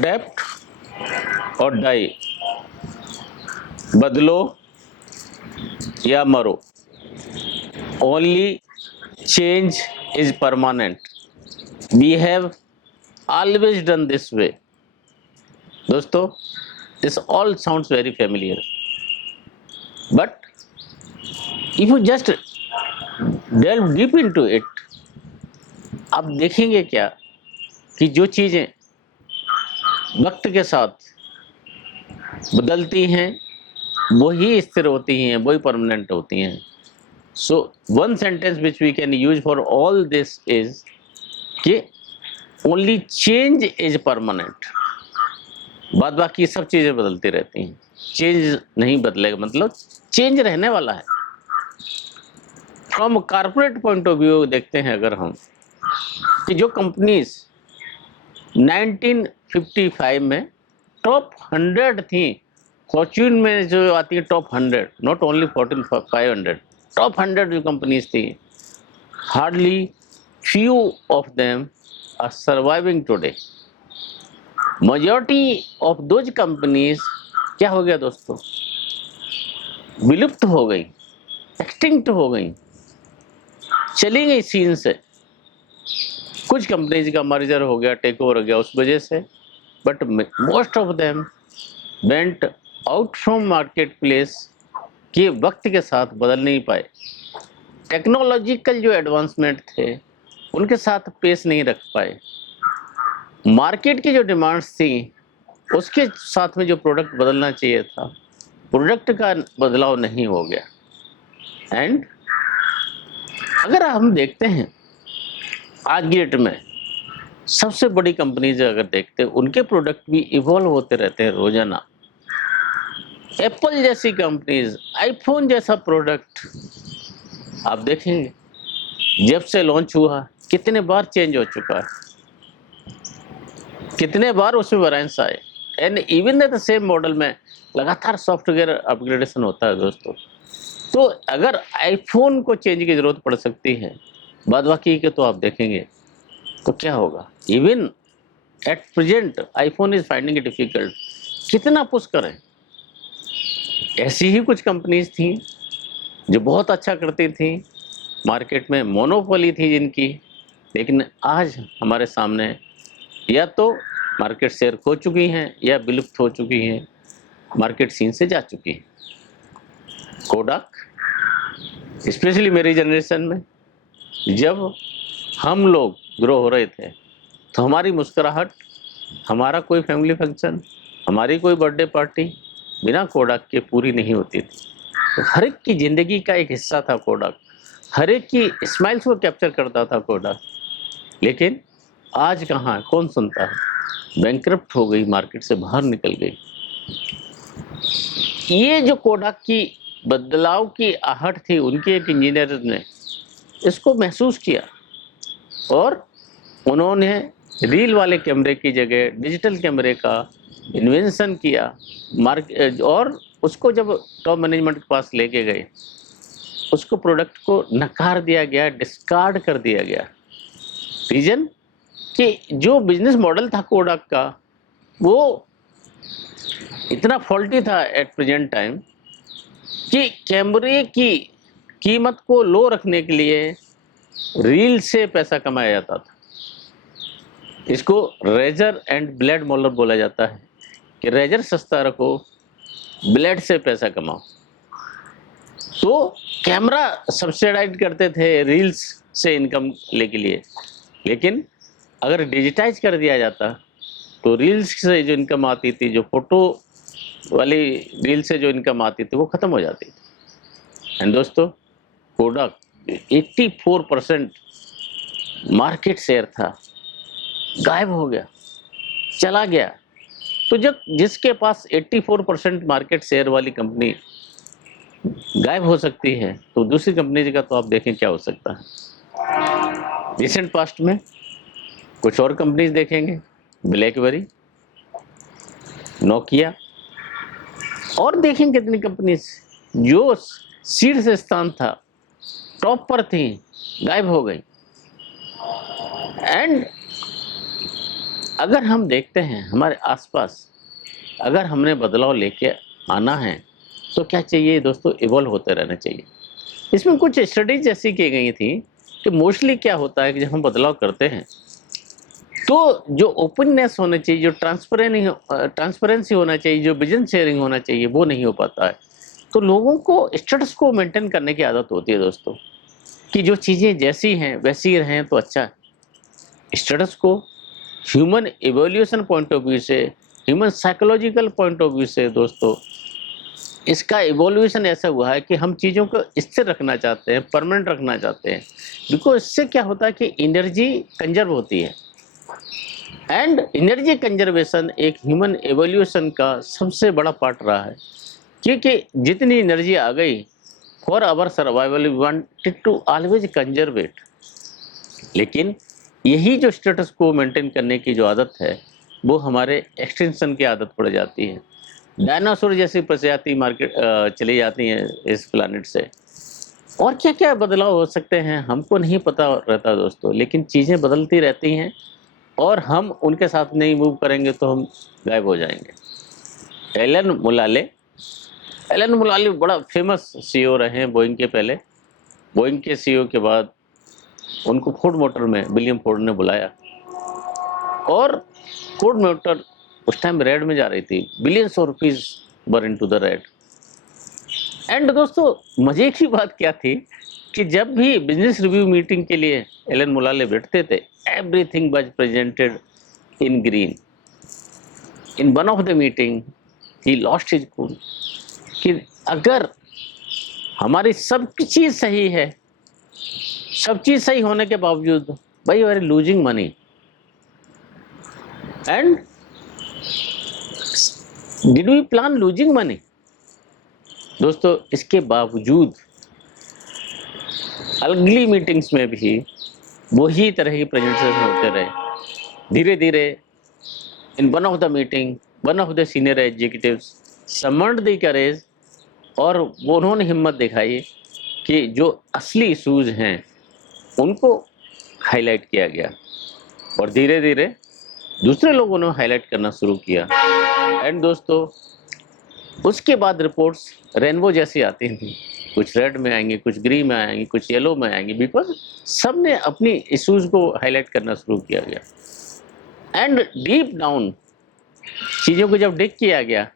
Adapt और die, बदलो या मरो, only change is permanent, we have always done this way. दोस्तों, this all sounds very familiar, but if you just delve deep into it, आप देखेंगे क्या कि जो चीज़ें वक्त के साथ बदलती हैं वही स्थिर होती हैं, वही परमानेंट होती हैं। So one sentence which we can use for all this is कि ओनली चेंज इज परमानेंट। बाद बाकी सब चीज़ें बदलती रहती हैं, चेंज नहीं बदलेगा, मतलब चेंज रहने वाला है। From corporate point of view देखते हैं अगर हम कि जो कंपनीज 1955 में टॉप 100 थी, फॉर्च्यून में जो आती है टॉप 100, नॉट ओनली 500, टॉप 100 जो कंपनीज थी, hardly few of them are surviving today. Majority of those companies क्या हो गया दोस्तों, विलुप्त हो गई, एक्सटिंक्ट हो गई, चली गई सीन से। कुछ कंपनीज का मर्जर हो गया, टेक ओवर हो गया उस वजह से, but most of them went out from market place कि वक्त के साथ बदल नहीं पाए। टेक्नोलॉजिकल जो एडवांसमेंट थे उनके साथ पेश नहीं रख पाए। मार्केट की जो डिमांड्स थी उसके साथ में जो प्रोडक्ट बदलना चाहिए था, प्रोडक्ट का बदलाव नहीं हो गया। एंड अगर हम देखते हैं आज की डेट में सबसे बड़ी कंपनीज अगर देखते हैं उनके प्रोडक्ट भी इवॉल्व होते रहते हैं रोजाना। एप्पल जैसी कंपनीज, आईफोन जैसा प्रोडक्ट आप देखेंगे जब से लॉन्च हुआ कितने बार चेंज हो चुका है, कितने बार उसमें वेरिएंट्स आए, and even the same model में लगातार सॉफ्टवेयर अपग्रेडेशन होता है दोस्तों। तो अगर आईफोन को चेंज की जरूरत पड़ सकती है, बाद बाकी के तो आप देखेंगे तो क्या होगा। Even at present iPhone is finding it difficult, कितना पुश करें। ऐसी ही कुछ कंपनीज थी जो बहुत अच्छा करती थी, मार्केट में मोनोपोली थी जिनकी, लेकिन आज हमारे सामने या तो मार्केट शेयर खो चुकी हैं या विलुप्त हो चुकी हैं, मार्केट सीन से जा चुकी हैं। कोडाक, स्पेशली मेरी जनरेशन में जब हम लोग ग्रो हो रहे थे तो हमारी मुस्कुराहट, हमारा कोई फैमिली फंक्शन, हमारी कोई बर्थडे पार्टी बिना कोडाक के पूरी नहीं होती थी। तो हर एक की ज़िंदगी का एक हिस्सा था कोडाक, हर एक की स्माइल्स को कैप्चर करता था कोडाक। लेकिन आज कहाँ, कौन सुनता है, बैंकरप्ट हो गई, मार्केट से बाहर निकल गई। ये जो कोडाक की बदलाव की आहट थी, उनके एक इंजीनियर ने इसको महसूस किया और उन्होंने रील वाले कैमरे की जगह डिजिटल कैमरे का इन्वेंशन किया। और उसको जब टॉप मैनेजमेंट के पास लेके गए, उसको प्रोडक्ट को नकार दिया गया, डिस्कार्ड कर दिया गया। रीजन कि जो बिजनेस मॉडल था कोडाक का वो इतना फॉल्टी था एट प्रेजेंट टाइम कि कैमरे की कीमत को लो रखने के लिए रील से पैसा कमाया जाता था। इसको रेजर एंड ब्लेड मॉडल बोला जाता है कि रेजर सस्ता रखो, ब्लेड से पैसा कमाओ। तो कैमरा सब्सिडाइज करते थे रील्स से इनकम ले के लिए, लेकिन अगर डिजिटाइज कर दिया जाता तो रील्स से जो इनकम आती थी, जो फोटो वाली रील से जो इनकम आती थी, वो ख़त्म हो जाती थी। एंड दोस्तों, कोडाक 84% मार्केट शेयर था, गायब हो गया, चला गया। तो जब जिसके पास 84% मार्केट शेयर वाली कंपनी गायब हो सकती है, तो दूसरी कंपनी का तो आप देखें क्या हो सकता है। रिसेंट पास्ट में कुछ और कंपनीज देखेंगे, ब्लैकबेरी, नोकिया, और देखेंगे कितनी कंपनीज जो शीर्ष स्थान था, टॉप पर थी, गायब हो गई। एंड अगर हम देखते हैं हमारे आसपास, अगर हमने बदलाव लेके आना है तो क्या चाहिए दोस्तों, इवॉल्व होते रहना चाहिए। इसमें कुछ स्टडीज ऐसी की गई थी कि मोस्टली क्या होता है कि जब हम बदलाव करते हैं तो जो ओपननेस होना चाहिए, जो ट्रांसपेरेंसी होना चाहिए, जो विजन शेयरिंग होना चाहिए, वो नहीं हो पाता है। तो लोगों को स्टेटस को मेंटेन करने की आदत होती है दोस्तों, कि जो चीज़ें जैसी हैं वैसी रहें तो अच्छा है। स्टेटस को human evolution point of view से, human psychological point of view से दोस्तों, इसका इवोल्यूशन ऐसा हुआ है कि हम चीज़ों को स्थिर रखना चाहते हैं, परमानेंट रखना चाहते हैं। बिकॉज इससे क्या होता है कि एनर्जी कंजर्व होती है, एंड एनर्जी कंजर्वेशन एक ह्यूमन एवोल्यूशन का सबसे बड़ा पार्ट रहा है। क्योंकि जितनी एनर्जी आ गई, for our survival we wanted to always conserve it. लेकिन यही जो स्टेटस को मेंटेन करने की जो आदत है, वो हमारे एक्सटेंशन की आदत पड़ जाती है। डायनासोर जैसी प्रजाति मार्केट चली जाती हैं इस प्लानिट से। और क्या क्या बदलाव हो सकते हैं हमको नहीं पता रहता दोस्तों, लेकिन चीज़ें बदलती रहती हैं और हम उनके साथ नहीं मूव करेंगे तो हम गायब हो जाएंगे। एलन मुलाले बड़ा फेमस सीईओ रहे हैं बोइंग के। पहले बोइंग के सीईओ के बाद उनको फोर्ड मोटर में विलियम फोर्ड ने बुलाया, और फोर्ड मोटर उस टाइम रेड में जा रही थी, billions of rupees were into the red. And दोस्तों मजे की बात क्या थी कि जब भी बिजनेस रिव्यू मीटिंग के लिए एलन मुलाले बैठते थे, everything was presented in green. In one of the meeting he lost his cool, कि अगर हमारी सब चीज सही है, सब चीज सही होने के बावजूद भाई you are losing money, and did we plan losing money. दोस्तों इसके बावजूद अगली मीटिंग्स में भी वही तरह की प्रेजेंटेशन होते रहे। धीरे धीरे in one of the meeting one of the senior executives summoned the courage, और वो उन्होंने हिम्मत दिखाई कि जो असली इशूज हैं उनको हाईलाइट किया गया, और धीरे धीरे दूसरे लोगों ने हाईलाइट करना शुरू किया। एंड दोस्तों उसके बाद रिपोर्ट्स रेनबो जैसी आती थी, कुछ रेड में आएंगी, कुछ ग्रीन में आएंगी, कुछ येलो में आएंगी, बिकॉज सब ने अपनी इश्यूज को हाईलाइट करना शुरू किया गया। एंड डीप डाउन चीज़ों को जब डिग किया गया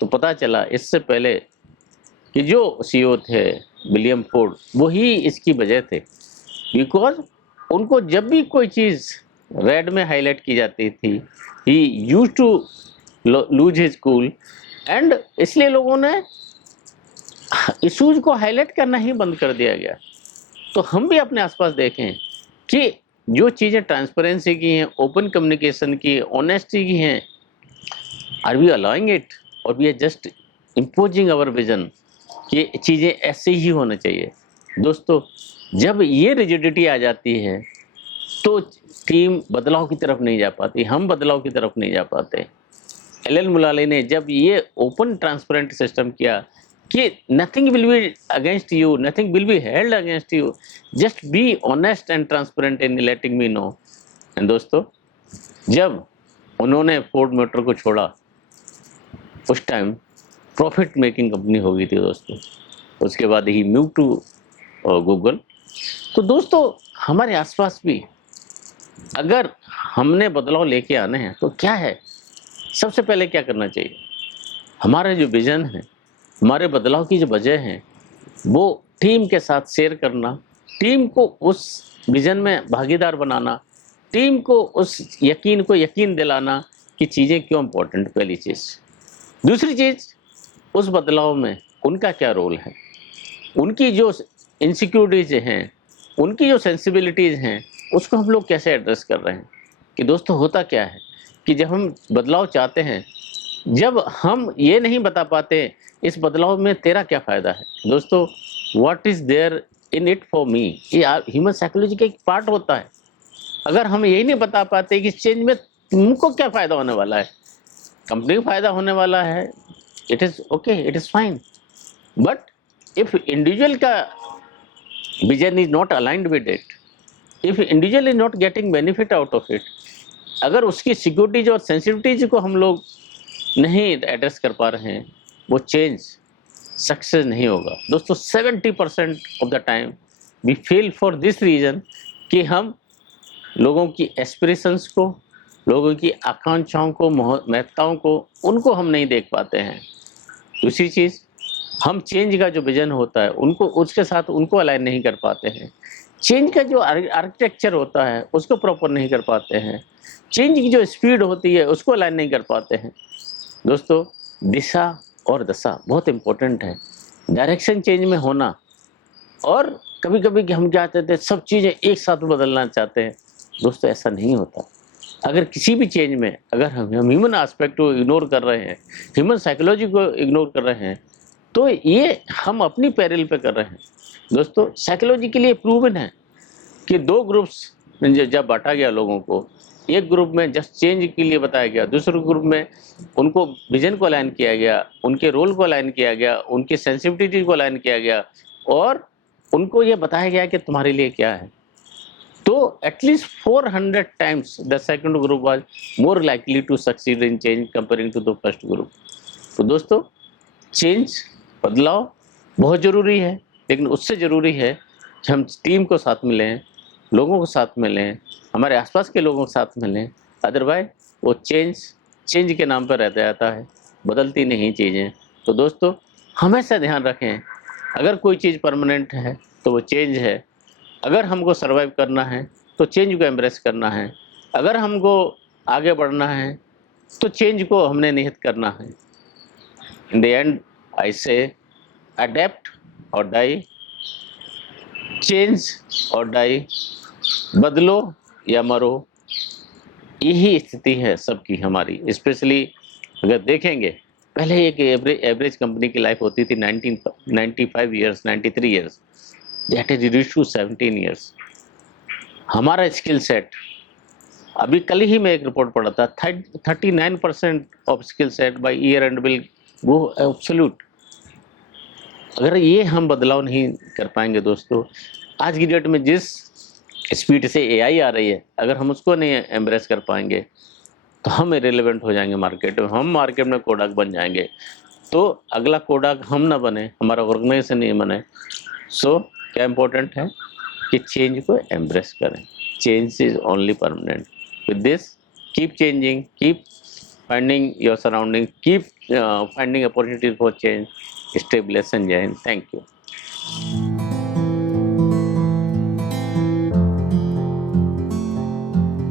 तो पता चला इससे पहले कि जो सीईओ थे विलियम फोर्ड, वही इसकी वजह थे। बिकॉज उनको जब भी कोई चीज़ रेड में हाईलाइट की जाती थी, he use to lose his cool, and इसलिए लोगों ने इशूज को हाईलाइट करना ही बंद कर दिया गया। तो हम भी अपने आसपास देखें कि जो चीज़ें ट्रांसपेरेंसी की हैं, ओपन कम्युनिकेशन की, ऑनेस्टी की हैं, आर वी अलाउइंग इट, और we are just imposing our vision कि चीज़ें ऐसे ही होना चाहिए। दोस्तों जब ये रिजिडिटी आ जाती है तो टीम बदलाव की तरफ नहीं जा पाती, हम बदलाव की तरफ नहीं जा पाते। एलन मुलाले ने जब ये ओपन ट्रांसपेरेंट सिस्टम किया कि nothing will be against you, nothing will be held against you, just be honest and transparent in letting me know. And दोस्तों जब उन्होंने फोर्ड मोटर को छोड़ा, उस टाइम प्रॉफिट मेकिंग कंपनी हो गई थी दोस्तों। उसके बाद ही मूव टू गूगल। तो दोस्तों हमारे आसपास भी अगर हमने बदलाव लेके आने हैं तो क्या है, सबसे पहले क्या करना चाहिए, हमारे जो विजन है, हमारे बदलाव की जो वजह है, वो टीम के साथ शेयर करना, टीम को उस विजन में भागीदार बनाना, टीम को उस यकीन को यकीन दिलाना कि चीज़ें क्यों इम्पोर्टेंट। पहली चीज़। दूसरी चीज़, उस बदलाव में उनका क्या रोल है, उनकी जो इनसिक्योरिटीज़ हैं, उनकी जो सेंसिबिलिटीज़ हैं, उसको हम लोग कैसे एड्रेस कर रहे हैं। कि दोस्तों होता क्या है कि जब हम बदलाव चाहते हैं, जब हम ये नहीं बता पाते इस बदलाव में तेरा क्या फ़ायदा है, दोस्तों what is there in it for me, ये ह्यूमन साइकोलॉजी का एक पार्ट होता है। अगर हम यही नहीं बता पाते कि इस चेंज में तुमको क्या फ़ायदा होने वाला है, कंपनी को फ़ायदा होने वाला है, it is okay, it is fine. But if individual का vision is not aligned with it, if individual is not getting benefit out of it, अगर उसकी सिक्योरिटीज और सेंसिटिविटीज को हम लोग नहीं एड्रेस कर पा रहे हैं, वो चेंज सक्सेस नहीं होगा। दोस्तों 70% of the time we fail for this reason कि हम लोगों की एस्पिरेशंस को, लोगों की आकांक्षाओं को, महत्ताओं को, उनको हम नहीं देख पाते हैं। दूसरी चीज़, हम चेंज का जो विजन होता है उनको, उसके साथ उनको अलाइन नहीं कर पाते हैं। चेंज का जो आर्किटेक्चर होता है उसको प्रॉपर नहीं कर पाते हैं। चेंज की जो स्पीड होती है उसको अलाइन नहीं कर पाते हैं। दोस्तों दिशा और दशा बहुत इम्पोर्टेंट है। डायरेक्शन चेंज में होना, और कभी कभी कि हम क्या चाहते हैं, सब चीज़ें एक साथ बदलना चाहते हैं। दोस्तों ऐसा नहीं होता। अगर किसी भी चेंज में अगर हम ह्यूमन एस्पेक्ट को इग्नोर कर रहे हैं, ह्यूमन साइकोलॉजी को इग्नोर कर रहे हैं, तो ये हम अपनी पैरल पे कर रहे हैं। दोस्तों साइकोलॉजिकली प्रूवन है कि दो ग्रुप्स जब बांटा गया लोगों को, एक ग्रुप में जस्ट चेंज के लिए बताया गया, दूसरे ग्रुप में उनको विजन को अलाइन किया गया, उनके रोल को अलाइन किया गया, उनकी सेंसिटिविटी को अलाइन किया गया, और उनको ये बताया गया कि तुम्हारे लिए क्या है। तो at least 400 times the second group was more likely to succeed in change comparing to the first group. तो दोस्तों चेंज, बदलाव बहुत ज़रूरी है, लेकिन उससे ज़रूरी है कि हम टीम को साथ में लें, लोगों को साथ में लें, हमारे आसपास के लोगों के साथ में लें। अदरवाइज वो चेंज के नाम पर रह जाता है, बदलती नहीं चीज़ें। तो दोस्तों हमेशा ध्यान रखें, अगर कोई चीज़ परमानेंट है तो वो चेंज है। अगर हमको सर्वाइव करना है तो चेंज को एम्ब्रेस करना है। अगर हमको आगे बढ़ना है तो चेंज को हमने निहित करना है। इन द एंड आई से अडेप्ट और डाई, चेंज और डाई, बदलो या मरो, यही स्थिति है सबकी हमारी। स्पेशली अगर देखेंगे, पहले एक एवरेज कंपनी की लाइफ होती थी 95 years, 93 years, that is reduced to 17 years. हमारा स्किल सेट, अभी कल ही मैं एक रिपोर्ट पढ़ा था, 39% of skill set by year end will go absolute. अगर ये हम बदलाव नहीं कर पाएंगे दोस्तों, आज की डेट में जिस स्पीड से एआई आ रही है, अगर हम उसको नहीं एम्ब्रेस कर पाएंगे तो हम इरेलेवेंट हो जाएंगे मार्केट में, हम मार्केट में कोडाक बन जाएंगे। तो अगला कोडाक हम ना बने, हमारा ऑर्गेनाइजेशन नहीं बने। सो क्या इम्पोर्टेंट है कि चेंज को एम्ब्रेस करें। Change is only permanent. With this keep changing, keep finding your surrounding, keep finding opportunities for change. Stay blessed and jai hind. Thank you.